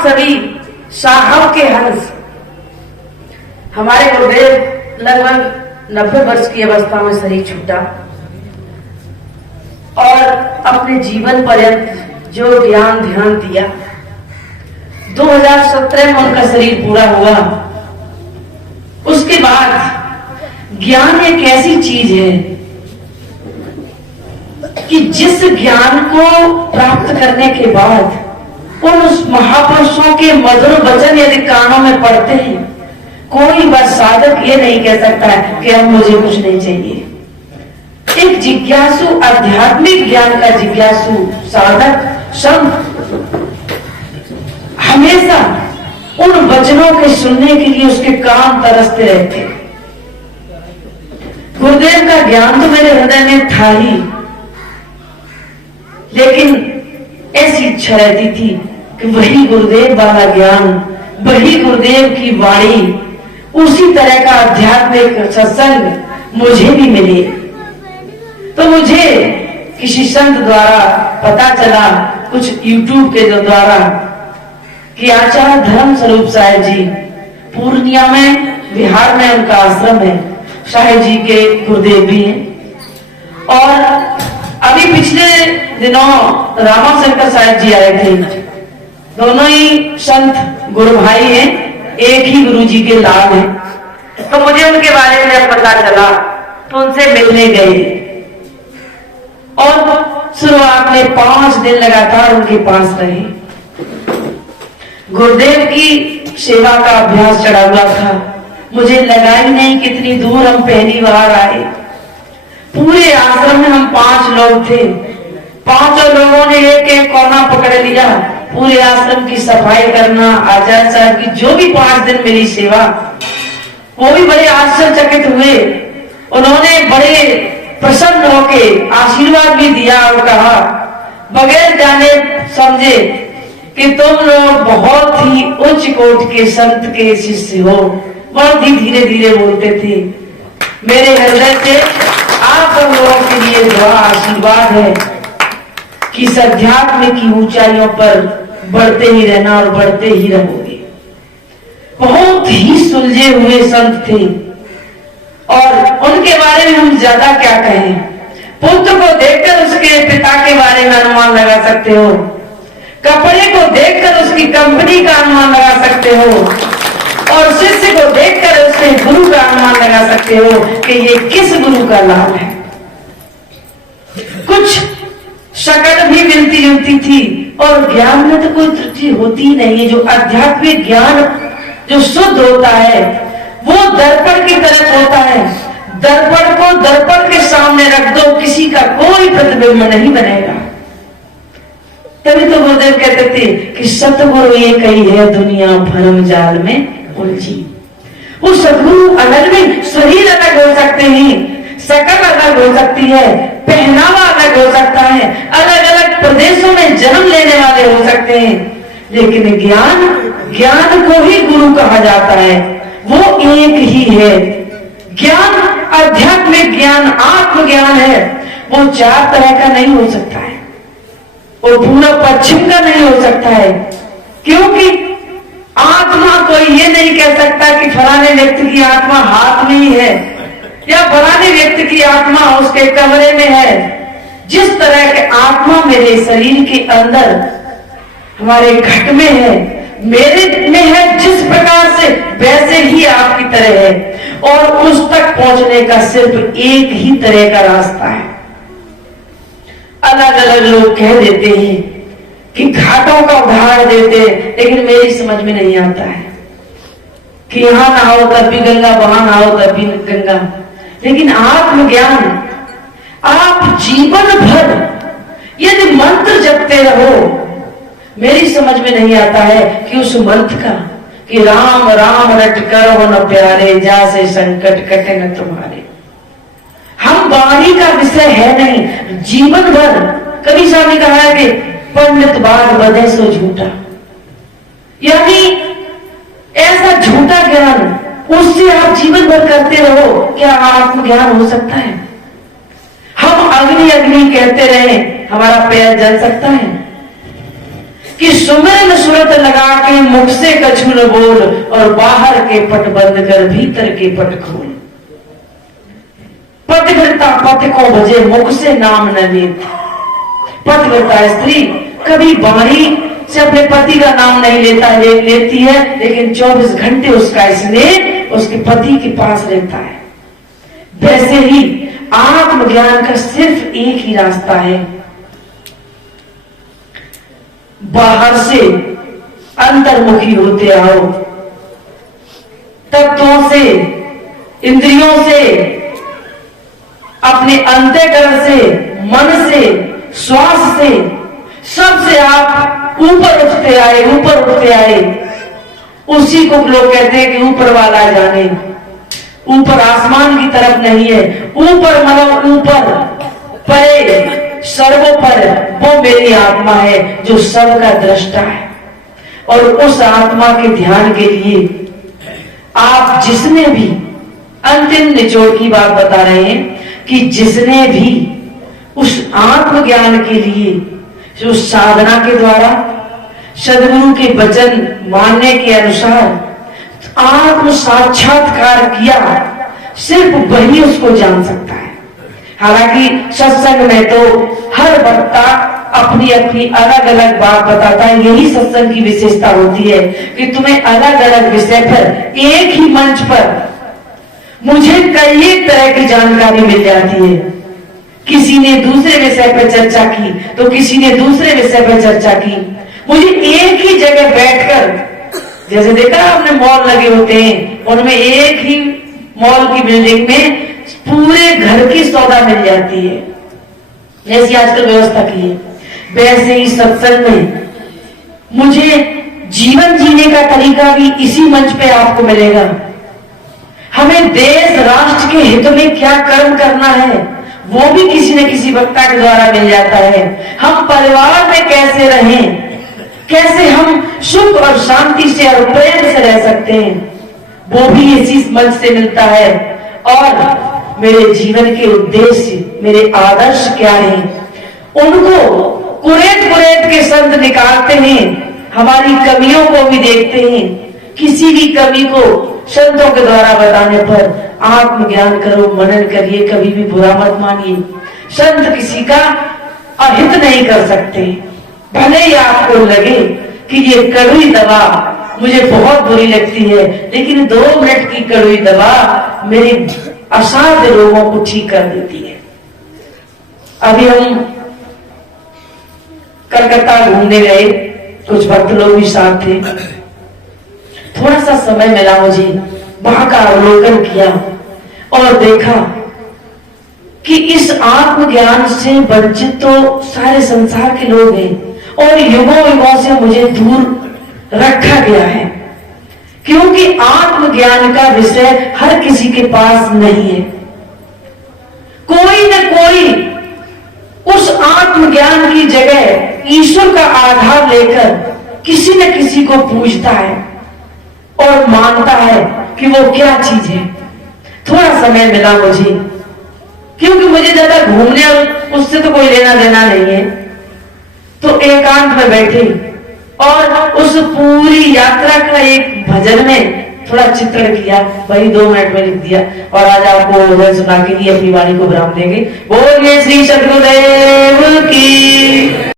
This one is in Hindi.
सभी शाखाओं के हंस। हमारे गुरुदेव लगभग 90 वर्ष की अवस्था में शरीर छूटा और अपने जीवन पर्यंत जो ज्ञान ध्यान दिया, 2017 में उनका शरीर पूरा हुआ। उसके बाद ज्ञान एक ऐसी चीज है कि जिस ज्ञान को प्राप्त करने के बाद उस महापुरुषों के मधुर वचन यदि कानों में पड़ते हैं, कोई बस साधक ये नहीं कह सकता है कि अब मुझे कुछ नहीं चाहिए। एक जिज्ञासु, आध्यात्मिक ज्ञान का जिज्ञासु साधक संत हमेशा उन वचनों के सुनने के लिए उसके कान तरसते रहते। गुरुदेव का ज्ञान तो मेरे हृदय में था ही, लेकिन ऐसी इच्छा रहती थी कि वही गुरुदेव वाला ज्ञान, वही गुरुदेव की वाणी, उसी तरह का आध्यात्मिक सत्संग मुझे भी मिले। तो मुझे किसी संत द्वारा पता चला, कुछ YouTube के द्वारा, कि आचार्य धर्म स्वरूप साहिब जी पूर्णिया में, बिहार में उनका आश्रम है। साहिब जी के गुरुदेव भी हैं। और अभी पिछले दिनों रामा शंकर साहिब जी आए थे। दोनों ही संत गुरु भाई हैं, एक ही गुरु जी के लाल हैं। तो मुझे उनके बारे में जब पता चला तो उनसे मिलने गए और शुरुआत में 5 दिन लगातार उनके पास रहे। गुरुदेव की सेवा का अभ्यास चढ़ा हुआ था। मुझे लगा ही नहीं कितनी दूर हम पहली बार आए। पूरे आश्रम में हम 5 लोग थे। 5 लोगों ने एक एक कोना पकड़ लिया। पूरे आश्रम की सफाई करना, आचार्य साहब की जो भी 5 दिन मिली सेवा, वो भी बड़े आश्चर्यचकित हुए। उन्होंने बड़े प्रसन्न होके आशीर्वाद भी दिया और कहा, बगैर जाने समझे कि तुम लोग बहुत ही उच्च कोटि के संत के शिष्य हो। बहुत ही धीरे धीरे बोलते थे। मेरे हृदय से आप सब लोगों के लिए दुआ, आशीर्वाद है कि इस अध्यात्म की ऊंचाइयों पर बढ़ते ही रहना और बढ़ते ही रहोगे। बहुत ही सुलझे हुए संत थे और उनके बारे में हम ज्यादा क्या कहें। पुत्र को देखकर उसके पिता के बारे में अनुमान लगा सकते हो, कपड़े को देखकर उसकी कंपनी का अनुमान लगा सकते हो, और शिष्य को देखकर उसके गुरु का अनुमान लगा सकते हो कि ये किस गुरु का लाल है। कुछ शक्ल भी मिलती जुलती थी और ज्ञान में तो कोई त्रुटि होती ही नहीं है। जो आध्यात्मिक ज्ञान जो शुद्ध होता है वो दर्पण की तरफ होता है। दर्पण को दर्पण के सामने रख दो, किसी का कोई प्रतिबिंब नहीं बनेगा। तभी तो गुरुदेव कहते थे कि सतगुरु एक ही है, दुनिया भरम जाल में उलझी। वो सतगुरु अलग नहीं, शरीर अलग हो सकते हैं, शकल अलग हो सकती है, पहनावा अलग हो सकता है, अलग अलग प्रदेशों में जन्म लेने वाले हो सकते हैं, लेकिन ज्ञान को ही गुरु कहा जाता है। वो एक ही है। ज्ञान आध्यात्मिक ज्ञान, आत्मज्ञान है। वो 4 तरह का नहीं हो सकता है, वो पूर्व पश्चिम का नहीं हो सकता है। क्योंकि आत्मा कोई ये नहीं कह सकता कि फलाने व्यक्ति की आत्मा हाथ में ही है या फलाने व्यक्ति की आत्मा उसके कमरे में है। जिस तरह के आत्मा मेरे शरीर के अंदर, हमारे घट में है, मेरे में है, जिस प्रकार से वैसे ही आपकी तरह है। और उस तक पहुंचने का सिर्फ एक ही तरह का रास्ता है। अलग अलग लोग कह देते हैं कि घाटों का उदाहरण देते हैं, लेकिन मेरी समझ में नहीं आता है कि यहां नहाओ तब भी गंगा, वहां नहाओ तब भी गंगा। लेकिन आत्मज्ञान, आप जीवन भर यदि मंत्र जपते रहो, मेरी समझ में नहीं आता है कि उस मंत्र का कि राम राम रट करो न प्यारे, जासे संकट कटे न तुम्हारे। हम वाणी का विषय है नहीं, जीवन भर। कभी साहब ने कहा है कि पंडित बात बधे सो झूठा, यानी ऐसा झूठा ज्ञान, उससे आप जीवन भर करते रहो, क्या आत्मज्ञान हो सकता है? हम अग्नि अग्नि कहते रहे, हमारा पैर जल सकता है? कि सुमिरन सुरत लगा के कछु न बोल, और बाहर के पट बंद कर भीतर के पट खोल। पतिव्रता पति को भजे मुख से नाम न लेत। पतिव्रता स्त्री कभी बाणी से अपने पति का नाम नहीं लेती है, लेकिन 24 घंटे उसका स्नेह उसके पति के पास रहता है। वैसे ही आत्मज्ञान का सिर्फ एक ही रास्ता है, बाहर से अंतर्मुखी होते आओ, तत्वों से, इंद्रियों से, अपने अंतःकरण से, मन से, श्वास से, सबसे आप ऊपर उठते आए। उसी को लोग कहते हैं कि ऊपर वाला जाने। ऊपर आसमान की तरफ नहीं है, ऊपर मतलब ऊपर, परे, सर्वोपर वो मेरी आत्मा है जो सबका दृष्टा है। और उस आत्मा के ध्यान के लिए आप जिसने भी, अंतिम निचोड़ की बात बता रहे हैं कि जिसने भी उस आत्मज्ञान के लिए जो साधना के द्वारा सदगुरु के वचन मानने के अनुसार आत्म साक्षात्कार किया, सिर्फ वही उसको जान सकता है। हालांकि सत्संग में तो हर वक्ता अपनी अपनी अलग अलग बात बताता है। यही सत्संग की विशेषता होती है कि तुम्हें अलग अलग विषय पर एक ही मंच पर मुझे कई तरह की जानकारी मिल जाती है। किसी ने दूसरे विषय पर चर्चा की तो किसी ने दूसरे विषय पर चर्चा की। मुझे एक ही जगह बैठकर, जैसे देखा आपने मॉल लगे होते हैं, उनमें एक ही मॉल की बिल्डिंग में पूरे घर की सौदा मिल जाती है, जैसी आजकल व्यवस्था की है। वैसे ही सत्संग में मुझे जीवन जीने का तरीका भी इसी मंच पे आपको मिलेगा। हमें देश राष्ट्र के हित में क्या कर्म करना है वो भी किसी न किसी वक्ता के द्वारा मिल जाता है। हम परिवार में कैसे रहें, कैसे हम सुख और शांति से और प्रेम से रह सकते हैं, वो भी इसी मंच से मिलता है। और मेरे जीवन के उद्देश्य, मेरे आदर्श क्या हैं, उनको कुरेद के संत निकालते हैं। हमारी कमियों को भी देखते हैं। किसी भी कमी को संतों के द्वारा बताने पर आत्मज्ञान करो, मनन करिए, कभी भी बुरा मत मानिए। संत किसी का अहित नहीं कर सकते। भले ही आपको लगे कि ये कड़वी दवा मुझे बहुत बुरी लगती है, लेकिन 2 मिनट की कड़वी दवा मेरे असाध्य रोगों को ठीक कर देती है। अभी हम कलकत्ता घूमने गए, कुछ भक्त लोग भी साथ थे। थोड़ा सा समय मिला मुझे, वहां का अवलोकन किया और देखा कि इस आत्मज्ञान से वंचित तो सारे संसार के लोग हैं और युगों से मुझे दूर रखा गया है, क्योंकि आत्मज्ञान का विषय हर किसी के पास नहीं है। कोई न कोई उस आत्मज्ञान की जगह ईश्वर का आधार लेकर किसी न किसी को पूछता है और मानता है कि वो क्या चीज है। थोड़ा समय मिला मुझे, क्योंकि मुझे ज्यादा घूमने और उससे तो कोई लेना देना नहीं है, तो एकांत में बैठे और उस पूरी यात्रा का एक भजन में थोड़ा चित्रण किया, वही 2 मिनट में लिख दिया और आज आपको भजन सुना के लिए अपनी वाणी को विराम देंगे। बोलिए श्री सद्गुरुदेव की।